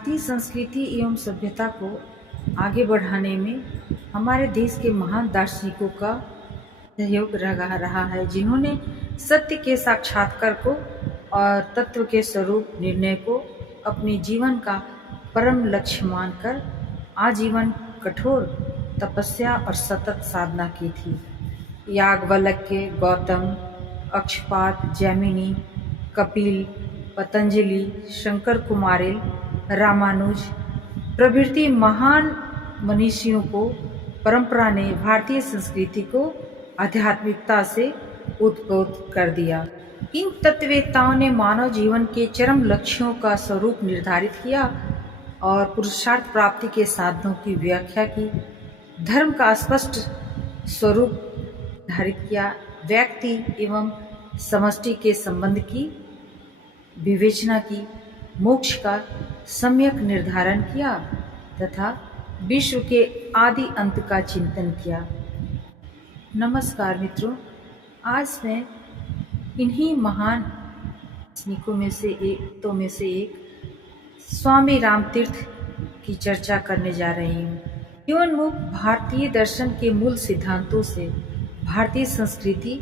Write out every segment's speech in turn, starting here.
भारतीय संस्कृति एवं सभ्यता को आगे बढ़ाने में हमारे देश के महान दार्शनिकों का सहयोग रहा है, जिन्होंने सत्य के साक्षात्कार को और तत्व के स्वरूप निर्णय को अपने जीवन का परम लक्ष्य मानकर आजीवन कठोर तपस्या और सतत साधना की थी। याज्ञवल्क्य, गौतम, अक्षपाद, जैमिनी, कपिल, पतंजलि, शंकर कुमारेल, रामानुज प्रभृति महान मनीषियों को परंपरा ने भारतीय संस्कृति को आध्यात्मिकता से उत्पोत कर दिया। इन तत्ववेत्ताओं ने मानव जीवन के चरम लक्ष्यों का स्वरूप निर्धारित किया और पुरुषार्थ प्राप्ति के साधनों की व्याख्या की, धर्म का स्पष्ट स्वरूप निर्धारित किया, व्यक्ति एवं समष्टि के संबंध की विवेचना की, मोक्ष का सम्यक निर्धारण किया तथा विश्व के आदि अंत का चिंतन किया। नमस्कार मित्रों, आज मैं इन्हीं महान दार्शनिकों में से एक स्वामी रामतीर्थ की चर्चा करने जा रही हूँ। जीवनमुख भारतीय दर्शन के मूल सिद्धांतों से भारतीय संस्कृति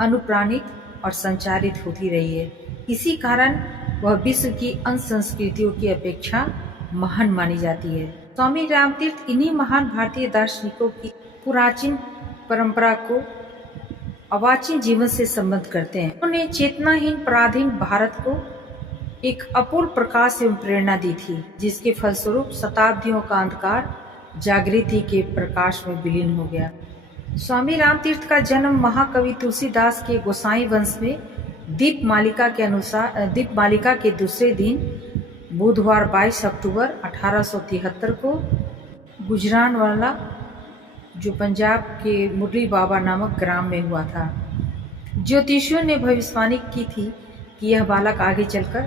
अनुप्राणित और संचारित होती रही है। इसी कारण वह विश्व की अन्य संस्कृतियों की अपेक्षा महान मानी जाती है। स्वामी रामतीर्थ इन्हीं महान भारतीय दार्शनिकों की पुराचीन परंपरा को अर्वाचीन जीवन से संबद्ध करते हैं। उन्होंने चेतनाहीन पराधीन भारत को एक अपूर्व प्रकाश एवं प्रेरणा दी थी, जिसके फलस्वरूप शताब्दियों का अंधकार जागृति के प्रकाश में विलीन हो गया। स्वामी रामतीर्थ का जन्म महाकवि तुलसीदास के गोसाई वंश में दीपमालिका के दूसरे दिन बुधवार 22 अक्टूबर 1873 को गुजरानवाला, जो पंजाब के मुरली बाबा नामक ग्राम में हुआ था। ज्योतिषियों ने भविष्यवाणी की थी कि यह बालक आगे चलकर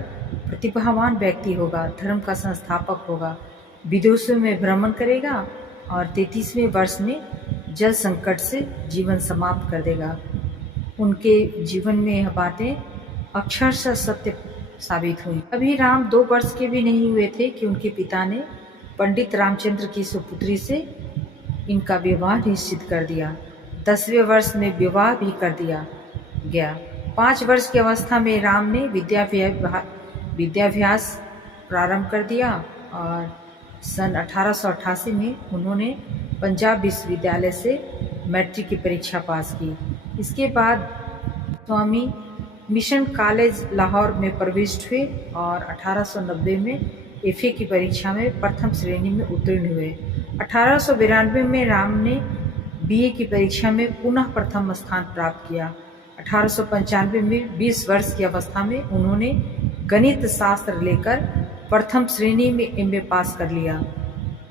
प्रतिभावान व्यक्ति होगा, धर्म का संस्थापक होगा, विदेशों में भ्रमण करेगा और 33वें वर्ष में जल संकट से जीवन समाप्त कर देगा। उनके जीवन में यह बातें अक्षरशः सत्य साबित हुई। अभी राम 2 वर्ष के भी नहीं हुए थे कि उनके पिता ने पंडित रामचंद्र की सुपुत्री से इनका विवाह निश्चित कर दिया। 10वें वर्ष में विवाह भी कर दिया गया। 5 वर्ष की अवस्था में राम ने विद्याभ्यास प्रारंभ कर दिया और सन 1888 में उन्होंने पंजाब विश्वविद्यालय से मैट्रिक की परीक्षा पास की। इसके बाद स्वामी मिशन कॉलेज लाहौर में प्रविष्ट हुए और 1890 में एफए की परीक्षा में प्रथम श्रेणी में उत्तीर्ण हुए। 1892 में राम ने बीए की परीक्षा में पुनः प्रथम स्थान प्राप्त किया। 1895 में 20 वर्ष की अवस्था में उन्होंने गणित शास्त्र लेकर प्रथम श्रेणी में एमए पास कर लिया।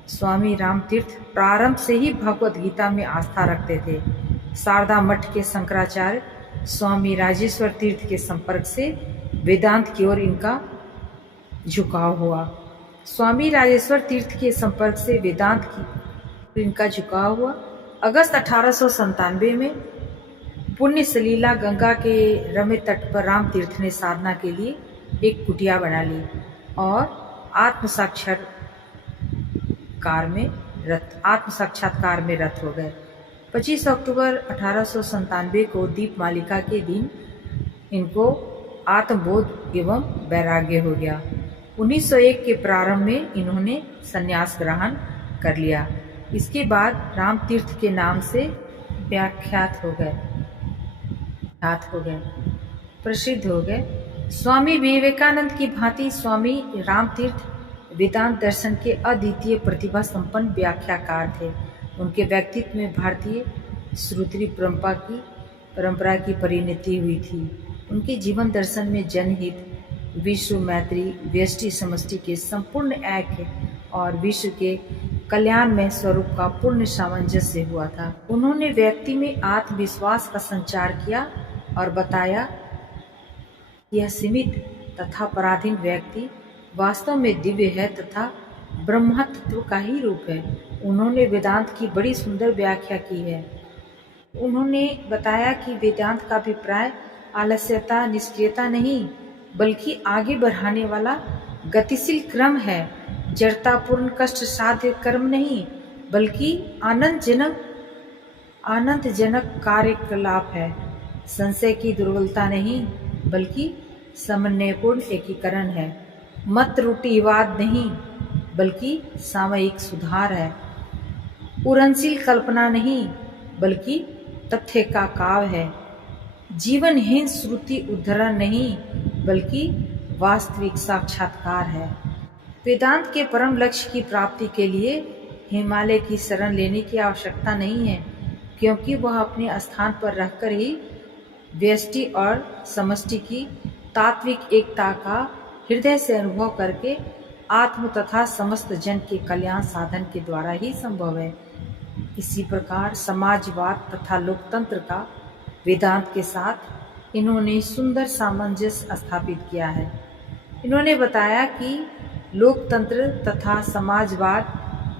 स्वामी रामतीर्थ प्रारंभ से ही भगवत गीता में आस्था रखते थे। शारदा मठ के शंकराचार्य स्वामी राजेश्वर तीर्थ के संपर्क से वेदांत की ओर इनका झुकाव हुआ। स्वामी राजेश्वर तीर्थ के संपर्क से वेदांत की इनका झुकाव हुआ। अगस्त 1897 में पुण्य सलीला गंगा के रम्य तट पर राम तीर्थ ने साधना के लिए एक कुटिया बना ली और आत्म साक्षात्कार में रत हो गए। 25 अक्टूबर 1897 को दीपमालिका के दिन इनको आत्मबोध एवं वैराग्य हो गया। 1901 के प्रारंभ में इन्होंने संन्यास ग्रहण कर लिया। इसके बाद राम तीर्थ के नाम से व्याख्यात हो गए, प्रसिद्ध हो गए। स्वामी विवेकानंद की भांति स्वामी रामतीर्थ वेदांत दर्शन के अद्वितीय प्रतिभा संपन्न व्याख्याकार थे। उनके व्यक्तित्व में भारतीय श्रुति परंपरा की परिणति हुई थी। उनके जीवन दर्शन में जनहित, विश्व मैत्री, व्यष्टि समष्टि के संपूर्ण ऐक्य और विश्व के कल्याणमय स्वरूप का पूर्ण सामंजस्य हुआ था। उन्होंने व्यक्ति में आत्मविश्वास का संचार किया और बताया यह सीमित तथा पराधीन व्यक्ति वास्तव में दिव्य है तथा ब्रह्म तत्व का ही रूप है। उन्होंने वेदांत की बड़ी सुंदर व्याख्या की है। उन्होंने बताया कि वेदांत का अभिप्राय आलस्यता, निष्क्रियता नहीं, बल्कि आगे बढ़ाने वाला गतिशील क्रम है। जड़तापूर्ण कष्ट साध्य कर्म नहीं, बल्कि आनंदजनक कार्यकलाप है। संशय की दुर्बलता नहीं, बल्कि समन्वयपूर्ण एकीकरण है। मत रूढ़िवाद नहीं, बल्कि सामयिक सुधार है। पूरणशील कल्पना नहीं, बल्कि तथ्य का काव्य है। जीवनहीन श्रुति उद्धरण नहीं, बल्कि वास्तविक साक्षात्कार है। वेदांत के परम लक्ष्य की प्राप्ति के लिए हिमालय की शरण लेने की आवश्यकता नहीं है, क्योंकि वह अपने स्थान पर रहकर ही व्यष्टि और समष्टि की तात्विक एकता का हृदय से अनुभव करके आत्म तथा समस्त जन के कल्याण साधन के द्वारा ही संभव है। इसी प्रकार समाजवाद तथा लोकतंत्र का वेदांत के साथ इन्होंने सुंदर सामंजस्य स्थापित किया है। इन्होंने बताया कि लोकतंत्र तथा समाजवाद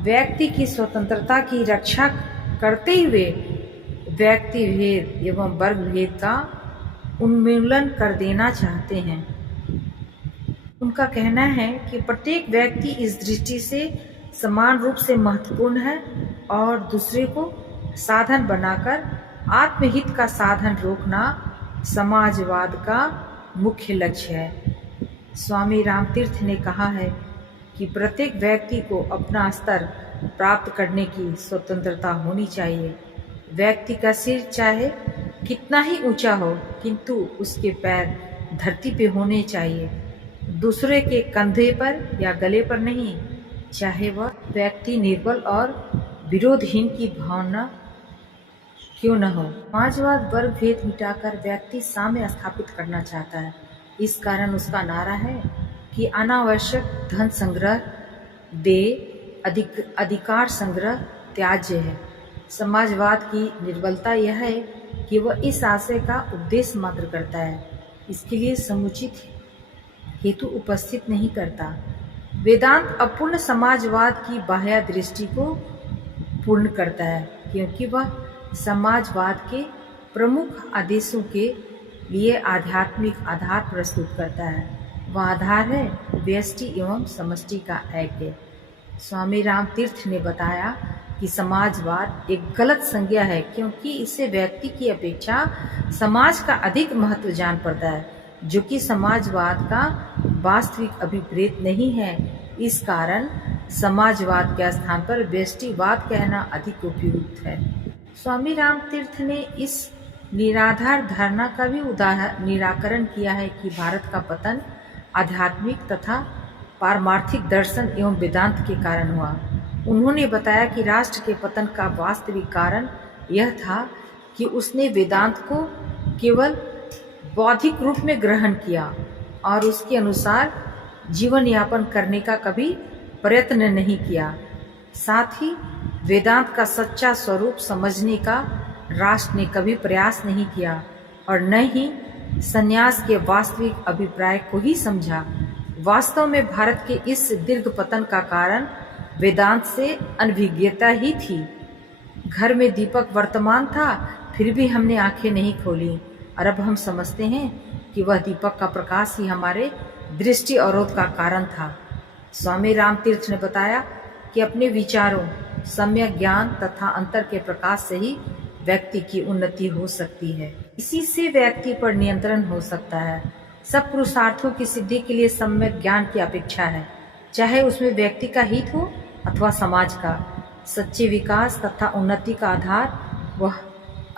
व्यक्ति की स्वतंत्रता की रक्षा करते हुए व्यक्ति भेद एवं वर्ग भेद का उन्मूलन कर देना चाहते हैं। उनका कहना है कि प्रत्येक व्यक्ति इस दृष्टि से समान रूप से महत्वपूर्ण है और दूसरे को साधन बनाकर आत्महित का साधन रोकना समाजवाद का मुख्य लक्ष्य है। स्वामी रामतीर्थ ने कहा है कि प्रत्येक व्यक्ति को अपना स्तर प्राप्त करने की स्वतंत्रता होनी चाहिए। व्यक्ति का सिर चाहे कितना ही ऊंचा हो, किंतु उसके पैर धरती पे होने चाहिए, दूसरे के कंधे पर या गले पर नहीं, चाहे वह व्यक्ति निर्बल और विरोधहीन की भावना क्यों न हो। समाजवाद वर्ग भेद मिटाकर व्यक्ति साम्य स्थापित करना चाहता है। इस कारण उसका नारा है कि अनावश्यक धन संग्रह दे, अधिकार संग्रह त्याज्य है। समाजवाद की निर्बलता यह है कि वह इस आशय का उपदेश मात्र करता है, इसके लिए समुचित हेतु उपस्थित नहीं करता। वेदांत अपूर्ण समाजवाद की बाह्य दृष्टि को पूर्ण करता है, क्योंकि वह समाजवाद के प्रमुख आदेशों के लिए आध्यात्मिक आधार प्रस्तुत करता है। वह आधार है व्यष्टि एवं समष्टि का ऐक्य। स्वामी रामतीर्थ ने बताया कि समाजवाद एक गलत संज्ञा है, क्योंकि इससे व्यक्ति की अपेक्षा समाज का अधिक महत्व जान पड़ता है, जो कि समाजवाद का वास्तविक अभिप्रेत नहीं है। इस कारण समाजवाद के स्थान पर व्यष्टिवाद कहना अधिक उपयुक्त है। स्वामी रामतीर्थ ने इस निराधार धारणा का भी निराकरण किया है कि भारत का पतन आध्यात्मिक तथा पारमार्थिक दर्शन एवं वेदांत के कारण हुआ। उन्होंने बताया कि राष्ट्र के पतन का वास्तविक कारण यह था कि उसने वेदांत को केवल बौद्धिक रूप में ग्रहण किया और उसके अनुसार जीवन यापन करने का कभी प्रयत्न नहीं किया। साथ ही वेदांत का सच्चा स्वरूप समझने का राष्ट्र ने कभी प्रयास नहीं किया और न ही संन्यास के वास्तविक अभिप्राय को ही समझा। वास्तव में भारत के इस दीर्घ पतन का कारण वेदांत से अनभिज्ञता ही थी। घर में दीपक वर्तमान था, फिर भी हमने आंखें नहीं खोली और अब हम समझते हैं कि वह दीपक का प्रकाश ही हमारे दृष्टि अवरोध का कारण था। स्वामी रामतीर्थ ने बताया कि अपने विचारों, सम्यक ज्ञान तथा अंतर के प्रकाश से ही व्यक्ति की उन्नति हो सकती है। इसी से व्यक्ति पर नियंत्रण हो सकता है। सब पुरुषार्थों की सिद्धि के लिए सम्यक ज्ञान की अपेक्षा है, चाहे उसमें व्यक्ति का हित हो अथवा समाज का। सच्चे विकास तथा उन्नति का आधार वह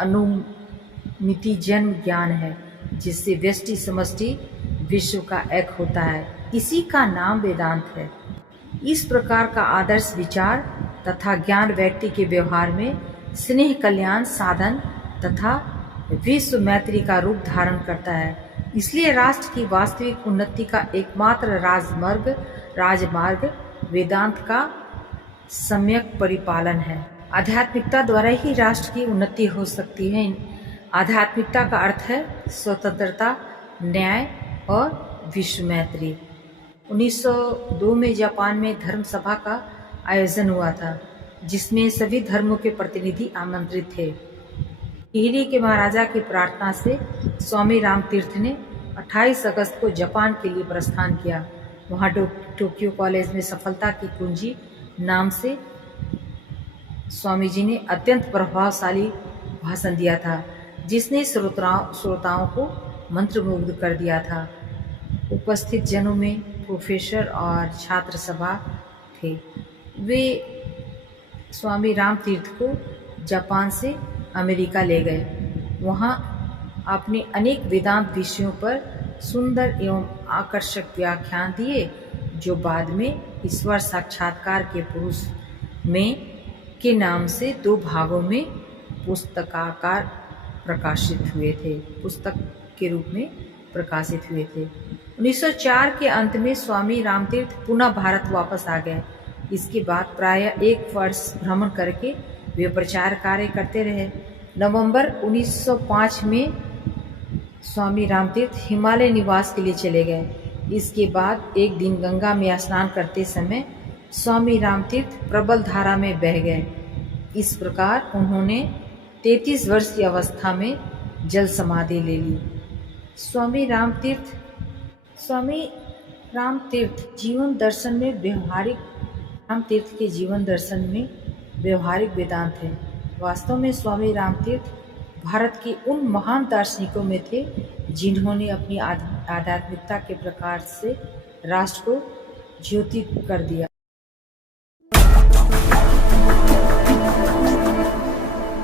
अनुमिति जन्म ज्ञान है, जिससे व्यष्टि समष्टि विश्व का एक होता है। इसी का नाम वेदांत है। इस प्रकार का आदर्श विचार तथा ज्ञान व्यक्ति के व्यवहार में स्नेह कल्याण साधन तथा विश्व मैत्री का रूप धारण करता है। इसलिए राष्ट्र की वास्तविक उन्नति का एकमात्र राजमार्ग वेदांत का सम्यक परिपालन है। आध्यात्मिकता द्वारा ही राष्ट्र की उन्नति हो सकती है। आध्यात्मिकता का अर्थ है स्वतंत्रता, न्याय और विश्व मैत्री। 1902 में जापान में धर्म सभा का आयोजन हुआ था, जिसमें सभी धर्मों के प्रतिनिधि आमंत्रित थे। टिहरी के महाराजा की प्रार्थना से स्वामी रामतीर्थ ने 28 अगस्त को जापान के लिए प्रस्थान किया। वहाँ टोक्यो कॉलेज में सफलता की कुंजी नाम से स्वामी जी ने अत्यंत प्रभावशाली भाषण दिया था, जिसने श्रोताओं को मंत्रमुग्ध कर दिया था। उपस्थित जनों में प्रोफेसर और छात्र सभा थे। वे स्वामी राम तीर्थ को जापान से अमेरिका ले गए। वहाँ आपने अनेक वेदांत विषयों पर सुंदर एवं आकर्षक व्याख्यान दिए, जो बाद में ईश्वर साक्षात्कार के पुरुष में के नाम से 2 भागों में पुस्तक के रूप में प्रकाशित हुए थे। 1904 के अंत में स्वामी रामतीर्थ पुनः भारत वापस आ गए। इसके बाद प्रायः 1 वर्ष भ्रमण करके वे प्रचार कार्य करते रहे। नवंबर 1905 में स्वामी रामतीर्थ हिमालय निवास के लिए चले गए। इसके बाद एक दिन गंगा में स्नान करते समय स्वामी रामतीर्थ प्रबल धारा में बह गए। इस प्रकार उन्होंने 33 वर्ष की अवस्था में जल समाधि ले ली। स्वामी रामतीर्थ जीवन दर्शन में व्यवहारिक वेदांत है। वास्तव में स्वामी रामतीर्थ भारत के उन महान दार्शनिकों में थे जिन्होंने अपनी आध्यात्मिकता के प्रकाश से राष्ट्र को ज्योति कर दिया।